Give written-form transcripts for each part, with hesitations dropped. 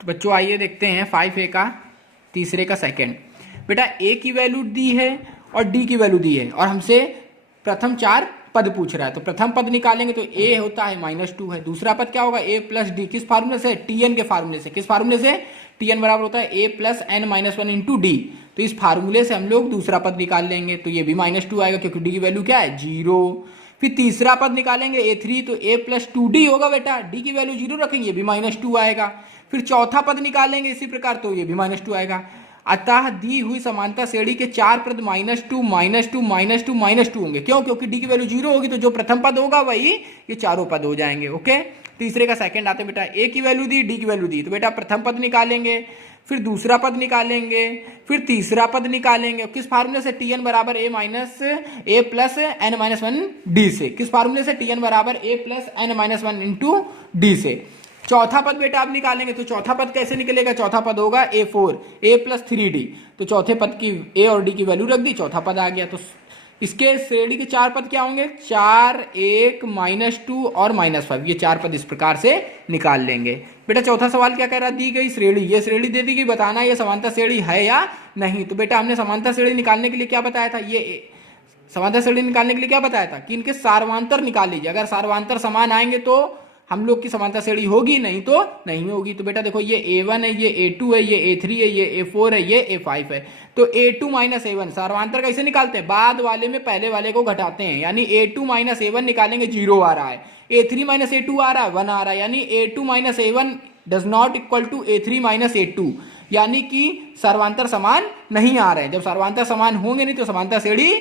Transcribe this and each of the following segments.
तो बच्चों आइए देखते हैं 5a का तीसरे का सेकंड। बेटा a की वैल्यू दी है और d की वैल्यू दी है और हमसे प्रथम 4 पद पूछ रहा है। तो प्रथम पद निकालेंगे तो a होता है -2 है। दूसरा पद क्या होगा a प्लस डी, किस फार्मूले से, tn के फार्मूले से। किस फार्मूले से, tn बराबर होता है a plus n minus 1 into D. तो इस फार्मूले से हम लोग दूसरा पद निकाल लेंगे तो ये भी -2 आएगा क्योंकि d की वैल्यू क्या है 0। फिर तीसरा पद निकालेंगे a3 तो a प्लस 2d होगा बेटा, d की वैल्यू 0 रखेंगे ये भी -2 आएगा। फिर चौथा पद निकालेंगे इसी प्रकार तो ये भी -2 आएगा। अतः दी हुई समांतर श्रेणी के 4 पद -2 -2 -2 -2 होंगे। क्यों? क्योंकि डी की वैल्यू 0 होगी तो जो प्रथम पद होगा वही ये चारों पद हो जाएंगे। ओके, तीसरे का सेकंड आते बेटा, ए की वैल्यू दी, डी की वैल्यू दी, तो बेटा प्रथम पद निकालेंगे, फिर दूसरा पद निकालेंगे, फिर तीसरा पद निकालेंगे। किस फार्मूले से, tn बराबर a plus n minus 1 D से। किस फार्मूले से, tn बराबर a plus n minus 1 into D से। चौथा पद बेटा आप निकालेंगे तो चौथा पद कैसे निकलेगा, चौथा पद होगा a4 a प्लस 3d। तो चौथे पद की a और d की वैल्यू रख दी, चौथा पद आ गया। तो इसके श्रेणी के 4 पद क्या होंगे, 4 1 -2 और -5, ये 4 पद इस प्रकार से निकाल लेंगे। बेटा चौथा सवाल क्या कह रहा, दी गई श्रेणी, ये श्रेणी दे दी गई, बताना ये समांतर श्रेणी है या नहीं। तो बेटा हमने समांतर श्रेणी निकालने के लिए क्या बताया था, ये समांतर श्रेणी निकालने के लिए क्या बताया था कि इनके सार्वंतर निकाल लीजिए। अगर सार्वंतर समान आएंगे तो हम लोग की समांतर श्रेणी होगी, नहीं तो नहीं होगी। तो बेटा देखो ये a1 है, ये a2 है, ये a3 है, ये a4 है, ये a5 है। तो a2 माइनस a1 सार्वंतर कैसे निकालते हैं, बाद वाले में पहले वाले को घटाते हैं, यानी a2 माइनस a1 निकालेंगे 0 आ रहा है, a3 माइनस a2 आ रहा है 1 आ रहा है, यानी a2 minus a1 does not equal to a3 minus a2, यानी कि सार्वंतर समान नहीं आ रहे हैं। जब सार्वंतर समान होंगे नहीं तो समांतर श्रेणी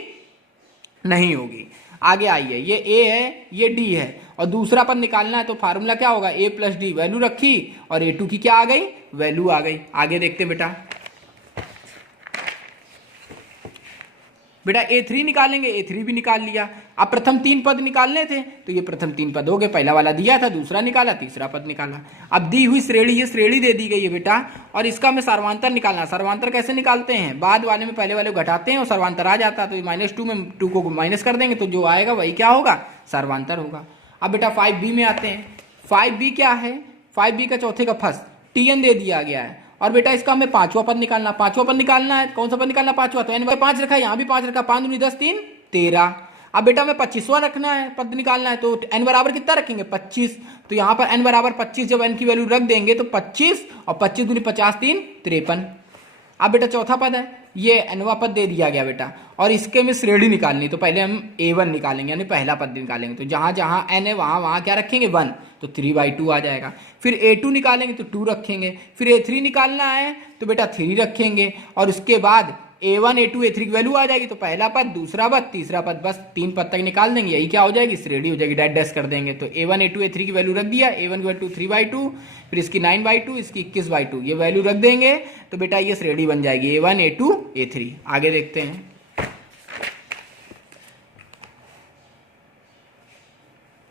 नहीं होगी। आगे आइए, ये a है, ये d है और दूसरा पद निकालना है तो फार्मूला क्या होगा, a प्लस डी, वैल्यू रखी और a2 की क्या आ गई, वैल्यू आ गई। आगे देखते हैं बेटा, बेटा a3 निकालेंगे, a3 भी निकाल लिया। अब प्रथम 3 पद निकालने थे तो ये प्रथम 3 पद हो गए, पहला वाला दिया था, दूसरा निकाला, तीसरा पद निकाला। अब दी हुई श्रेणी, ये श्रेणी दे दी गई है बेटा और इसका हमें सार्वंतर निकालना। सार्वंतर कैसे निकालते हैं, बाद वाले में पहले वाले को घटाते हैं और सार्वंतर आ जाता है, तो -2 में 2 को माइनस कर देंगे तो जो आएगा वही क्या होगा, सार्वंतर होगा। अब बेटा 5b में आते हैं। 5b क्या है, 5b का चौथे का फर्स्ट tn दे दिया गया है और बेटा इसका हमें पांचवा पद निकालना। पांचवा पद निकालना है, कौन सा पद निकालना, पांचवा, तो n 5 रखा है, यहाँ भी 5 रखा, 5 दूनी 10 3 13। अब बेटा हमें 25वां रखना है, पद निकालना है, तो n बराबर कितना रखेंगे 25। तो यहाँ पर n बराबर 25, जब n की वैल्यू रख देंगे तो 25 और 25 दूनी 50 3 53। अब बेटा चौथा पद है, ये nवां पद दे दिया गया बेटा और इसके में श्रेणी निकालनी, तो पहले हम a1 निकालेंगे, यानी पहला पद निकालेंगे। तो जहां जहां n है वहां वहां क्या रखेंगे 1, तो 3/2 आ जाएगा। फिर a2 निकालेंगे तो 2 रखेंगे, फिर a3 निकालना है तो बेटा 3 रखेंगे और उसके बाद a1 a2 a3 की वैल्यू आ जाएगी। तो पहला पद, दूसरा पद, तीसरा पद, बस 3 पद तक निकाल देंगे, यही क्या हो जाएगी, श्रेणी हो जाएगी, डैश डैश कर देंगे। तो a1 a2 a3 की वैल्यू रख दिया, a1 की वैल्यू 3/2, फिर इसकी 9/2, इसकी 21/2, ये वैल्यू रख देंगे तो बेटा ये श्रेणी बन जाएगी a1 a2 a3। आगे देखते हैं,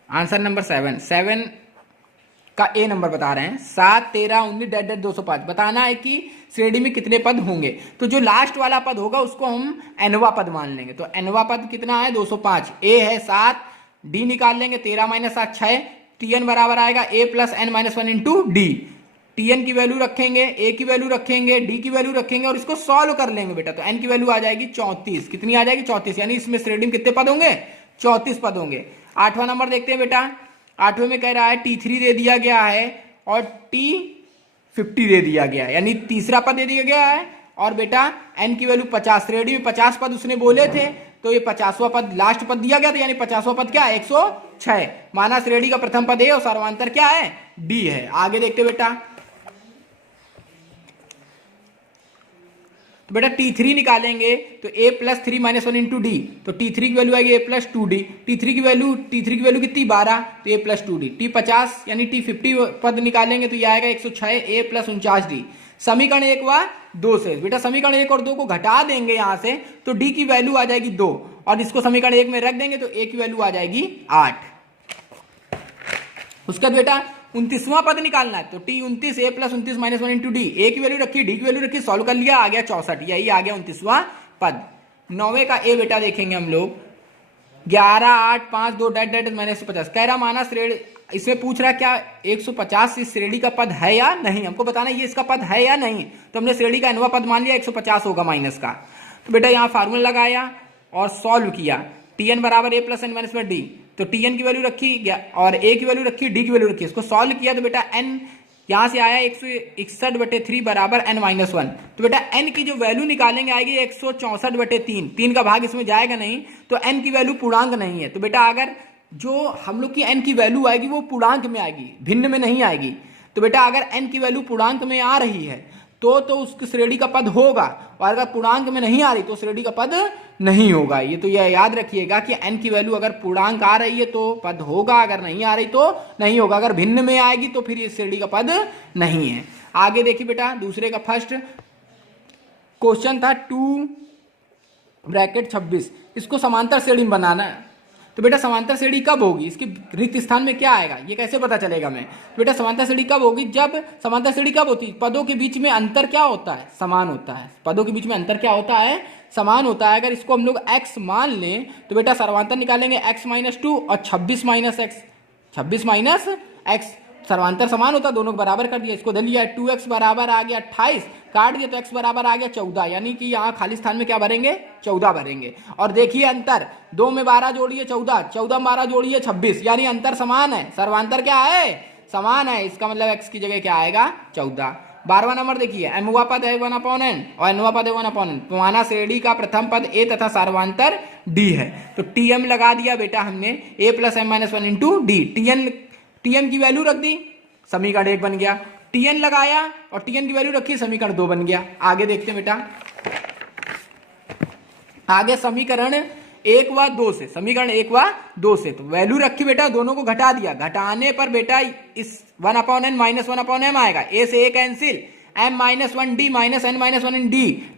आंसर नंबर 7 का ए नंबर बता रहे हैं। 7 13 19 डैश डैश 205 बताना है कि श्रेणी में कितने पद होंगे। तो जो लास्ट वाला पद होगा उसको हम nवां पद मान लेंगे। तो nवां पद कितना है 205, a है 7, d निकाल लेंगे 13 - 7 6, tn बराबर आएगा a plus n minus 1 into D. tn की वैल्यू रखेंगे, a की वैल्यू रखेंगे, d की वैल्यू रखेंगे और इसको सॉल्व कर लेंगे बेटा। तो n की वैल्यू आ जाएगी 34, कितनी आ जाएगी 34, यानी इसमें श्रेणी में कितने पद होंगे 34 पद होंगे। 8वां नंबर देखते हैं बेटा, 8वें में कह रहा है t3 दे दिया गया है और t50 दे दिया गया है, यानी तीसरा पद दे दिया गया है और बेटा n की वैल्यू 50, श्रेणी में 50 पद उसने बोले थे तो ये 50वां पद लास्ट पद दिया गया था, यानी 50वां पद क्या है 106, माना श्रेणी का प्रथम पद है और सार्वंतर क्या है d है। आगे देखते बेटा, तो बेटा t3 निकालेंगे तो a plus 3 minus 1 into D. तो t3 की वैल्यू आएगी a प्लस 2d, t3 की वैल्यू कितनी 12, तो a प्लस 2d। t50 यानी t50 पद निकालेंगे तो ये आएगा 106 a प्लस 49d। समीकरण 1 व 2 से बेटा समीकरण 1 और 2 को घटा देंगे यहां से तो d की वैल्यू आ जाएगी 2 और इसको समीकरण 1 में रख देंगे तो a की वैल्यू आ जाएगी 8। उसका बेटा 29वां पद निकालना है तो t29 a plus 29 minus 1 into D. A की वैल्यू रखी, डी की वैल्यू रखी, सॉल्व कर लिया, आ गया 64, यही आ गया 29वां पद। 9वें का ए बेटा देखेंगे हम लोग, 11 8 5 2 डैट डैट -150 कह रहा माना श्रेणी इसमें पूछ रहा है क्या 150 इस श्रेणी का पद है या नहीं, हमको बताना ये इसका पद है या नहीं। तो हमने श्रेणी का nवां पद मान लिया 150 होगा माइनस का। तो बेटा यहाँ फार्मूला लगाया और सॉल्व किया, Tn बराबर a प्लस एन माइनस में डी। तो Tn की वैल्यू रखी और a की वैल्यू रखी, d की वैल्यू रखी, इसको सॉल्व किया तो बेटा n यहाँ से आया 161/3 बराबर n-1। तो बेटा n की जो वैल्यू निकालेंगे आएगी 164/3, 3 का भाग इसमें जाएगा नहीं, तो n की वैल्यू पूर्णांक नहीं है। तो बेटा अगर जो हम लोग की n की वैल्यू आएगी वो पूर्णांक में आएगी, भिन्न में नहीं आएगी। तो बेटा अगर n की वैल्यू पूर्णांक में आ रही है तो उसकी श्रेणी का पद होगा, और अगर पूर्णांक में नहीं आ रही तो श्रेणी का पद नहीं होगा। ये तो यह याद रखिएगा कि n की वैल्यू अगर पूर्णांक आ रही है तो पद होगा, अगर नहीं आ रही तो नहीं होगा, अगर भिन्न में आएगी तो फिर ये श्रेणी का पद नहीं है। आगे देखिए बेटा दूसरे का फर्स्ट क्वेश्चन था 2 इसको समांतर श्रेणी में बनाना है। तो बेटा समांतर श्रेणी कब होगी, इसके रिक्त स्थान में क्या आएगा, ये कैसे पता चलेगा मैं। तो बेटा समांतर श्रेणी कब होगी, जब समांतर श्रेणी कब होती है, पदों के बीच में अंतर क्या होता है, समान होता है। पदों के बीच में अंतर क्या होता है, समान होता है। अगर इसको हम लोग x मान लें तो बेटा सर्वांतर निकालेंगे x-2 और 26 माइनस x, सर्वांतर समान होता है, दोनों को बराबर कर दिया, इसको धर लिया 2x बराबर आ गया 28, काट दिया तो x बराबर आ गया 14, यानी कि यहाँ खाली स्थान में क्या भरेंगे, 14 भरेंगे। और देखिए अंतर 2 में 12 जोड़िए 14, 14 में 12 जोड़िए 26, यानी अंतर समान है, सर्वांतर क्या है, समान है। इसका मतलब x की जगह क्या आएगा 14। 12वां नंबर देखिए mवां पद है 1/n और nवां पद है 1/n, माना श्रेणी का प्रथम पद a तथा सर्वांतर d है। तो tm लगा दिया बेटा हमने a plus m-1 into D, tm की वैल्यू रख दी, समीकरण 1 बन गया। tn लगाया और tn की वैल्यू रखी, समीकरण 2 बन गया। आगे देखते हैं बेटा, आगे समीकरण 1 व 2 से, समीकरण 1 व 2 से तो वैल्यू रखी बेटा, दोनों को घटा दिया, घटाने पर बेटा इस 1/n माइनस 1/m आएगा, a से a cancel, m-1d minus n-1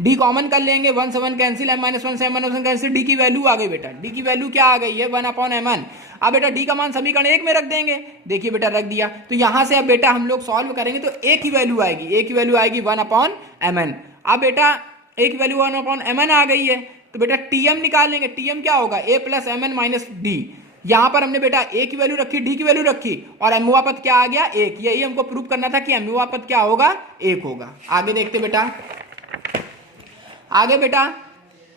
d common कर लेंगे, 1 से 1 कैंसिल, m-1 से m-1 कैंसिल, d की वैल्यू आ गई बेटा, d की वैल्यू क्या आ गई है 1/mn। अब बेटा d का मान समीकरण 1 में रख देंगे, देखिए बेटा रख दिया। तो यहां से अब बेटा हम लोग सॉल्व करेंगे तो a की वैल्यू आएगी, a की वैल्यू आएगी 1/mn। अब बेटा a की वैल्यू 1/mn आ गई है, तो बेटा tm निकाल लेंगे, tm क्या होगा a plus mn minus d। यहां पर हमने बेटा a की वैल्यू रखी, d की वैल्यू रखी, और mवां पद क्या आ गया 1, यही हमको प्रूव करना था कि mवां पद क्या होगा 1 होगा। आगे देखते बेटा, आगे बेटा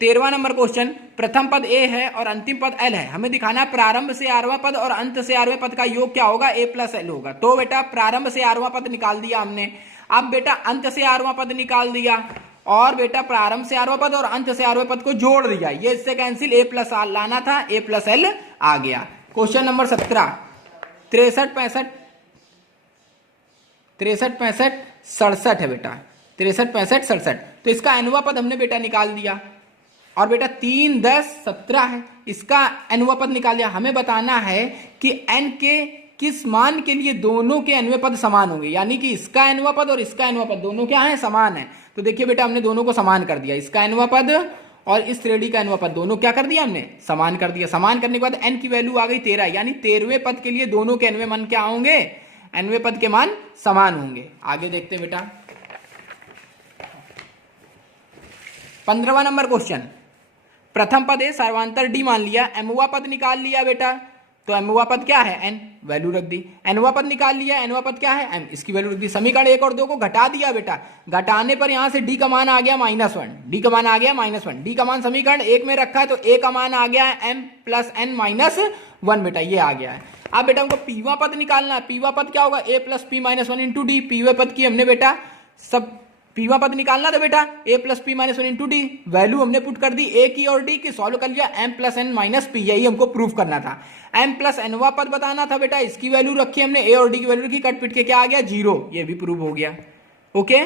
13वां नंबर क्वेश्चन, प्रथम पद a है और अंतिम पद l है, हमें दिखाना है प्रारंभ से आरवां पद और अंत से आरवें पद का योग क्या होगा, a प्लस l होगा। तो बेटा प्रारंभ से आरवां पद निकाल दिया हमने, अब बेटा अंत से आरवां पद निकाल दिया, और बेटा प्रारंभ से आरवां पद और अंत से आरवें पद को जोड़ दिया, ये इससे कैंसिल, a प्लस r लाना था, a प्लस l आ गया। क्वेश्चन नंबर 17 63 65 67 है बेटा, 63 65 67। तो इसका nवां पद हमने बेटा निकाल दिया, और बेटा 3 10 17 है, इसका nवां पद निकाल दिया। हमें बताना है कि n के किस मान के लिए दोनों के nवें पद समान होंगे, यानी कि इसका nवां पद और इसका nवां पद दोनों क्या है, समान है। तो देखिए बेटा हमने दोनों को समान कर दिया, इसका nवां पद और इस श्रेणी का nवां पद दोनों क्या कर दिया, हमने समान कर दिया। समान करने के बाद n की वैल्यू आ गई 13, यानी 13वें पद के लिए दोनों के nवें मान क्या होंगे, nवें पद के मान समान होंगे। आगे देखते हैं बेटा 15वां नंबर क्वेश्चन, प्रथम पद है सर्वांतर d मान लिया, mवां पद निकाल लिया बेटा, तो mवां पद क्या है n, वैल्यू रख दी, nवां पद निकाल लिया, nवां पद क्या है m, इसकी वैल्यू रख दी। समीकरण 1 और 2 को घटा दिया बेटा, घटाने पर यहां से d का मान आ गया -1, d का मान आ गया -1, d का मान समीकरण 1 में रखा है तो a का मान आ गया है m प्लस n माइनस 1 बेटा, ये आ गया है। अब बेटा हमको पीवा पद निकालना है, पीवा पद क्या होगा a plus p minus 1 into D, पीवे पद की हमने बेटा सब पीवा पद निकालना था बेटा, a plus P minus 1 into D, value हमने पुट कर दी a की और d की, सॉल्व कर लिया, m plus n minus p, यही हमको प्रूफ करना था। m प्लस nवां पद बताना था बेटा, इसकी वैल्यू रखी हमने, a और d की वैल्यू रखी, कट पिट के क्या आ गया 0, ये भी प्रूफ हो गया। ओके।